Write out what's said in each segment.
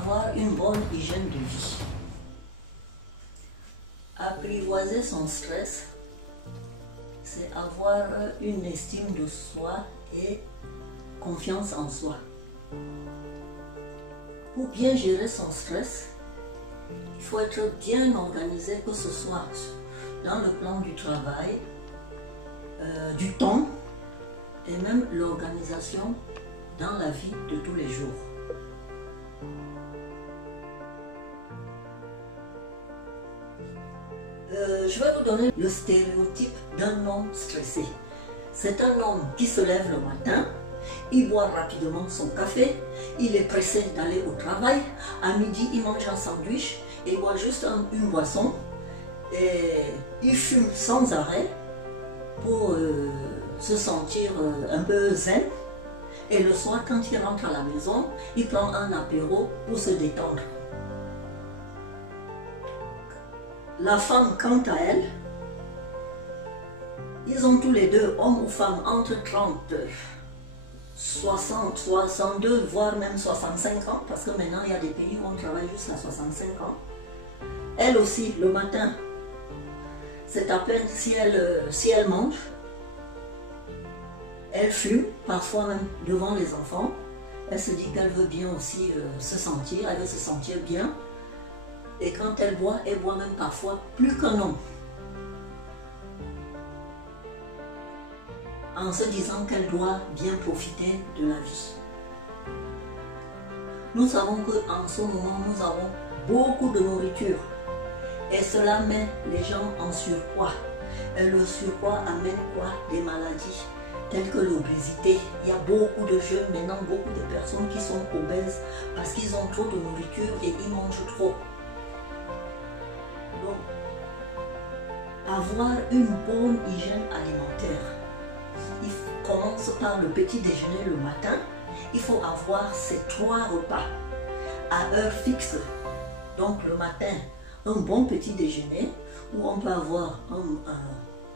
avoir une bonne hygiène de vie. Apprivoiser son stress, c'est avoir une estime de soi et confiance en soi. Pour bien gérer son stress, il faut être bien organisé, que ce soit dans le plan du travail, du temps et même l'organisation dans la vie de tous les jours. Je vais vous donner le stéréotype d'un homme stressé. C'est un homme qui se lève le matin, il boit rapidement son café, il est pressé d'aller au travail, à midi il mange un sandwich, il boit juste une boisson, et il fume sans arrêt pour se sentir un peu zen. Et le soir, quand il rentre à la maison, il prend un apéro pour se détendre. La femme, quant à elle, ils ont tous les deux, hommes ou femmes, entre 30, 60, 62, voire même 65 ans, parce que maintenant il y a des pays où on travaille jusqu'à 65 ans. Elle aussi, le matin, c'est à peine si elle mange. Elle fume, parfois même devant les enfants. Elle se dit qu'elle veut bien aussi se sentir, elle veut se sentir bien. Et quand elle boit même parfois plus qu'un homme. En se disant qu'elle doit bien profiter de la vie. Nous savons qu'en ce moment, nous avons beaucoup de nourriture. Et cela met les gens en surpoids. Et le surpoids amène quoi? Des maladies telles que l'obésité. Il y a beaucoup de jeunes maintenant, beaucoup de personnes qui sont obèses parce qu'ils ont trop de nourriture et ils mangent trop. Donc, avoir une bonne hygiène alimentaire. Il commence par le petit déjeuner le matin. Il faut avoir ces 3 repas à heure fixe. Donc le matin, un bon petit déjeuner où on peut avoir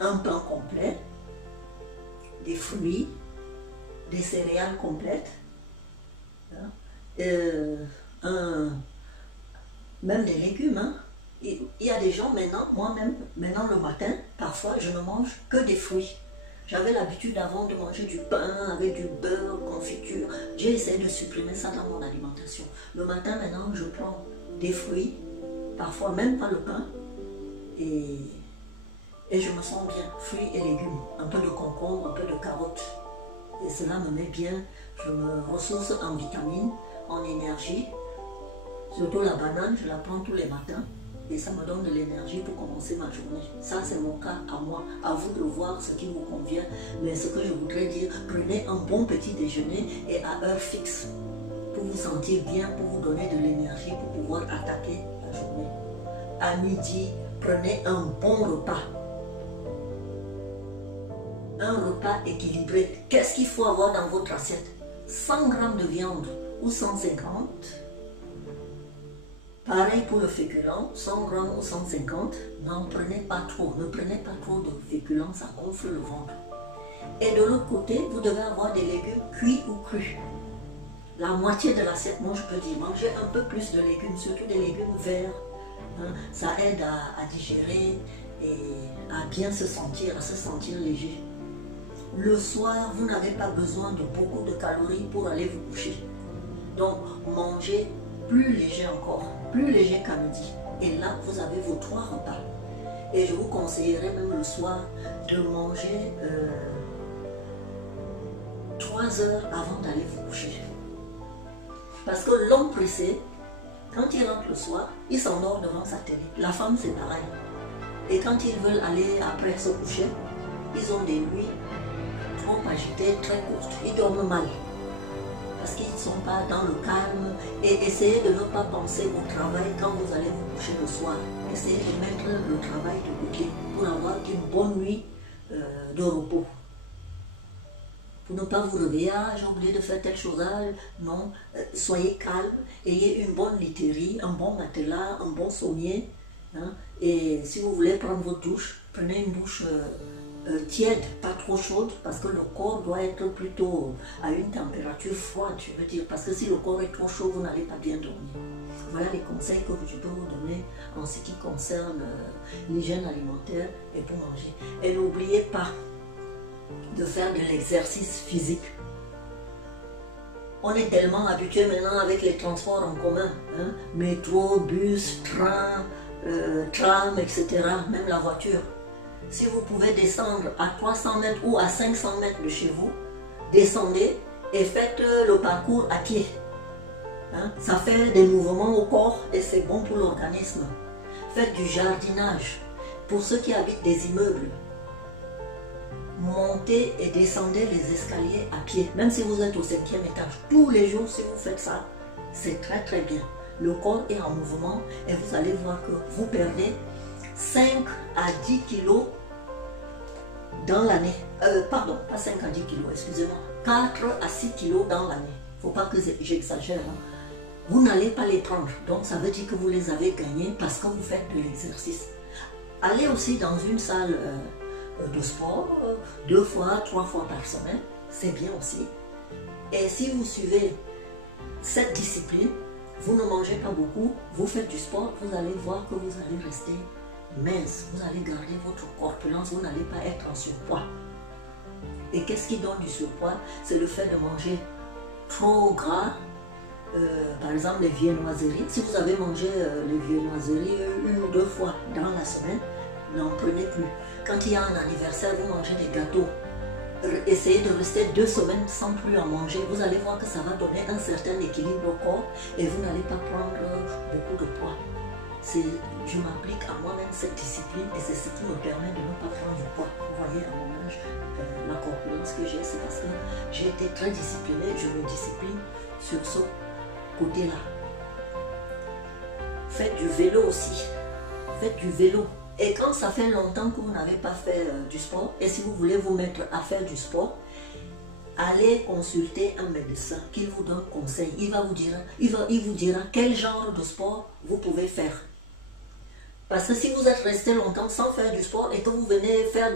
un pain complet, des fruits, des céréales complètes, même des légumes. Hein. Il y a des gens maintenant, moi-même, maintenant le matin, parfois je ne mange que des fruits. J'avais l'habitude avant de manger du pain avec du beurre, confiture. J'ai essayé de supprimer ça dans mon alimentation. Le matin, maintenant, je prends des fruits, parfois même pas le pain, et je me sens bien. Fruits et légumes, un peu de concombre, un peu de carottes. Et cela me met bien. Je me ressource en vitamines, en énergie. Surtout la banane, je la prends tous les matins. Et ça me donne de l'énergie pour commencer ma journée. Ça, c'est mon cas à moi. À vous de voir ce qui vous convient. Mais ce que je voudrais dire, prenez un bon petit déjeuner et à heure fixe. Pour vous sentir bien, pour vous donner de l'énergie, pour pouvoir attaquer la journée. À midi, prenez un bon repas. Un repas équilibré. Qu'est-ce qu'il faut avoir dans votre assiette? 100 g de viande ou 150. Pareil pour le féculent, 100 g ou 150, n'en prenez pas trop, ne prenez pas trop de féculents, ça gonfle le ventre. Et de l'autre côté, vous devez avoir des légumes cuits ou crus. La moitié de l'assiette, moi je peux dire, mangez un peu plus de légumes, surtout des légumes verts. Hein, ça aide à digérer et à bien se sentir léger. Le soir, vous n'avez pas besoin de beaucoup de calories pour aller vous coucher. Donc, mangez plus léger encore, plus léger qu'à midi. Et là, vous avez vos 3 repas. Et je vous conseillerais même le soir de manger 3 heures avant d'aller vous coucher. Parce que l'homme pressé, quand il rentre le soir, il s'endort devant sa télé. La femme, c'est pareil. Et quand ils veulent aller après se coucher, ils ont des nuits trop agitées, très courtes. Ils dorment mal. Parce qu'ils ne sont pas dans le calme. Et essayez de ne pas penser au travail quand vous allez vous coucher le soir. Essayez de mettre le travail de côté pour avoir une bonne nuit de repos. Pour ne pas vous réveiller, j'ai oublié de faire telle chose, non, soyez calme, ayez une bonne literie, un bon matelas, un bon sommier. Hein, et si vous voulez prendre votre douche, prenez une douche tiède, pas trop chaude, parce que le corps doit être plutôt à une température froide, je veux dire, parce que si le corps est trop chaud, vous n'allez pas bien dormir. Voilà les conseils que je peux vous donner en ce qui concerne l'hygiène alimentaire et pour manger. Et n'oubliez pas de faire de l'exercice physique. On est tellement habitué maintenant avec les transports en commun, hein, métro, bus, train, tram, etc., même la voiture. Si vous pouvez descendre à 300 mètres ou à 500 mètres de chez vous, descendez et faites le parcours à pied. Hein, ça fait des mouvements au corps et c'est bon pour l'organisme. Faites du jardinage. Pour ceux qui habitent des immeubles, montez et descendez les escaliers à pied. Même si vous êtes au 5e étage, tous les jours si vous faites ça, c'est très très bien. Le corps est en mouvement et vous allez voir que vous perdez 5 à 10 kilos dans l'année. Pardon, pas 5 à 10 kilos, excusez-moi. 4 à 6 kilos dans l'année. Il ne faut pas que j'exagère. Hein. Vous n'allez pas les prendre. Donc ça veut dire que vous les avez gagnés parce que vous faites de l'exercice. Allez aussi dans une salle de sport 2 fois, 3 fois par semaine. C'est bien aussi. Et si vous suivez cette discipline, vous ne mangez pas beaucoup, vous faites du sport, vous allez voir que vous allez rester mince, vous allez garder votre corpulence, vous n'allez pas être en surpoids. Et qu'est-ce qui donne du surpoids? C'est le fait de manger trop gras, par exemple les viennoiseries. Si vous avez mangé les viennoiseries 1 ou 2 fois dans la semaine, n'en prenez plus. Quand il y a un anniversaire, vous mangez des gâteaux. Essayez de rester 2 semaines sans plus en manger. Vous allez voir que ça va donner un certain équilibre au corps et vous n'allez pas prendre beaucoup de poids. Je m'applique à moi-même cette discipline et c'est ce qui me permet de ne pas prendre du poids. Vous voyez à mon âge, la corpulence que j'ai, c'est parce que j'ai été très disciplinée. Je me discipline sur ce côté-là. Faites du vélo aussi. Faites du vélo. Et quand ça fait longtemps que vous n'avez pas fait du sport, et si vous voulez vous mettre à faire du sport, allez consulter un médecin qui vous donne conseil. Il vous dira quel genre de sport vous pouvez faire. Parce que si vous êtes resté longtemps sans faire du sport et que vous venez faire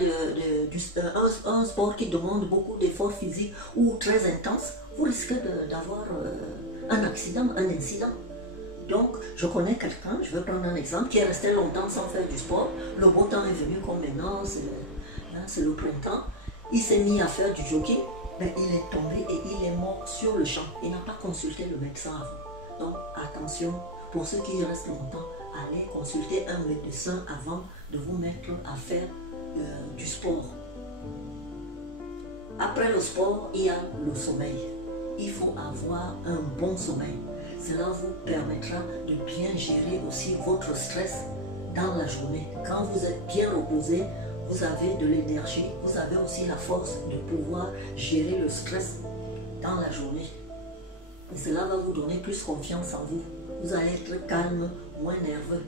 un sport qui demande beaucoup d'efforts physiques ou très intense, vous risquez d'avoir un accident, un incident. Donc, je connais quelqu'un, je vais prendre un exemple, qui est resté longtemps sans faire du sport. Le beau temps est venu comme maintenant, c'est le printemps. Il s'est mis à faire du jogging, mais il est tombé et il est mort sur le champ. Il n'a pas consulté le médecin avant. Donc, attention, pour ceux qui restent longtemps, allez consulter un médecin avant de vous mettre à faire du sport. Après le sport, il y a le sommeil. Il faut avoir un bon sommeil. Cela vous permettra de bien gérer aussi votre stress dans la journée. Quand vous êtes bien reposé, vous avez de l'énergie, vous avez aussi la force de pouvoir gérer le stress dans la journée. Et cela va vous donner plus confiance en vous. Vous allez être calme, moins nerveux.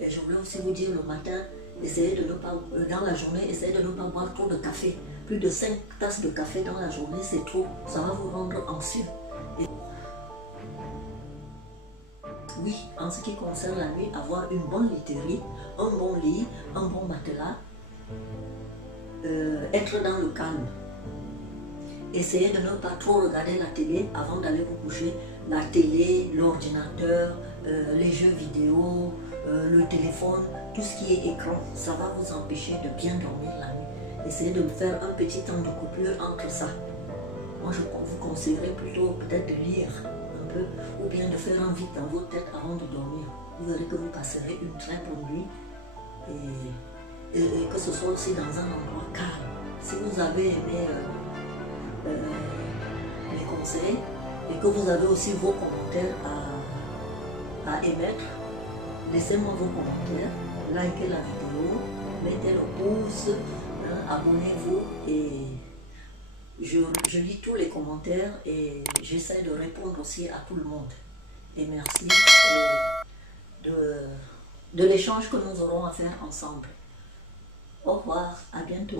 Et je voulais aussi vous dire le matin, essayez de ne pas, dans la journée, essayez de ne pas boire trop de café. Plus de 5 tasses de café dans la journée, c'est trop. Ça va vous rendre anxieux. Oui, en ce qui concerne la nuit, avoir une bonne literie, un bon lit, un bon matelas, être dans le calme. Essayez de ne pas trop regarder la télé avant d'aller vous coucher. La télé, l'ordinateur, les jeux vidéo, le téléphone, tout ce qui est écran, ça va vous empêcher de bien dormir la nuit. Essayez de faire un petit temps de coupure entre ça. Moi, je vous conseillerais plutôt peut-être de lire un peu ou bien de faire un vide dans votre tête avant de dormir. Vous verrez que vous passerez une très bonne nuit et que ce soit aussi dans un endroit calme. Si vous avez aimé les conseils et que vous avez aussi vos commentaires à émettre, laissez-moi vos commentaires, likez la vidéo, mettez le pouce, abonnez-vous et je lis tous les commentaires et j'essaie de répondre aussi à tout le monde. Et merci de l'échange que nous aurons à faire ensemble. Au revoir, à bientôt.